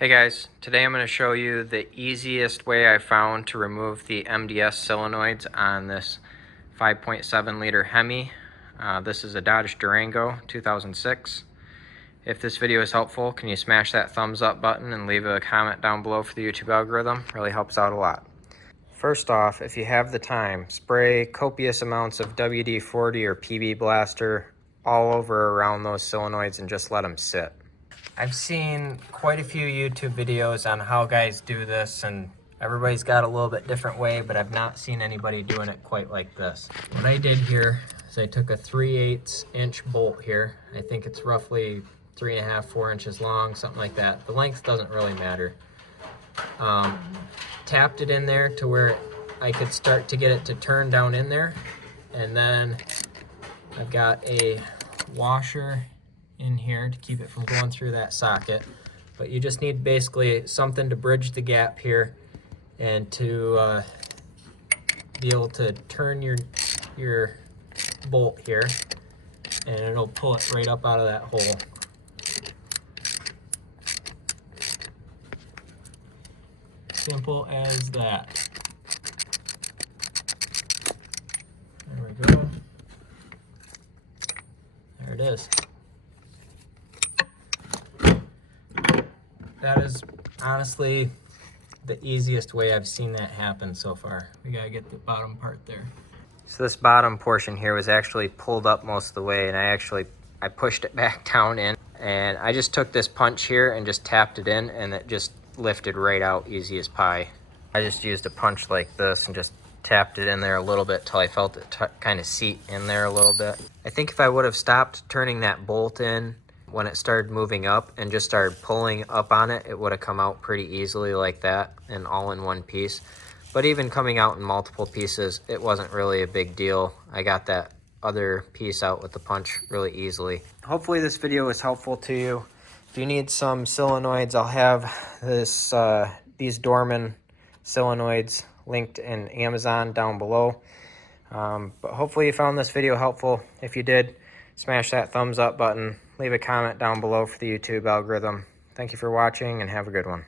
Hey guys, today I'm going to show you the easiest way I found to remove the MDS solenoids on this 5.7 liter Hemi. This is a Dodge Durango 2006. If this video is helpful, can you smash that thumbs up button and leave a comment down below for the YouTube algorithm? Really helps out a lot. First off, if you have the time, spray copious amounts of WD-40 or PB Blaster all over around those solenoids and just let them sit. I've seen quite a few YouTube videos on how guys do this, and everybody's got a little bit different way, but I've not seen anybody doing it quite like this. What I did here is I took a 3/8 inch bolt here. I think it's roughly 3.5, 4 inches long, something like that. The length doesn't really matter. Tapped it in there to where I could start to get it to turn down in there, and then I've got a washer in here to keep it from going through that socket. But you just need basically something to bridge the gap here and to be able to turn your bolt here, and it'll pull it right up out of that hole. Simple as that. There we go. There it is. That is honestly the easiest way I've seen that happen so far. We gotta get the bottom part there. So this bottom portion here was actually pulled up most of the way, and I pushed it back down in, and I just took this punch here and just tapped it in, and it just lifted right out easy as pie. I just used a punch like this and just tapped it in there a little bit till I felt it kind of seat in there a little bit. I think if I would have stopped turning that bolt in when it started moving up and just started pulling up on it, it would have come out pretty easily like that and all in one piece. But even coming out in multiple pieces, it wasn't really a big deal. I got that other piece out with the punch really easily. Hopefully this video was helpful to you. If you need some solenoids, I'll have these Dorman solenoids linked in Amazon down below. But hopefully you found this video helpful. If you did, smash that thumbs up button. Leave a comment down below for the YouTube algorithm. Thank you for watching and have a good one.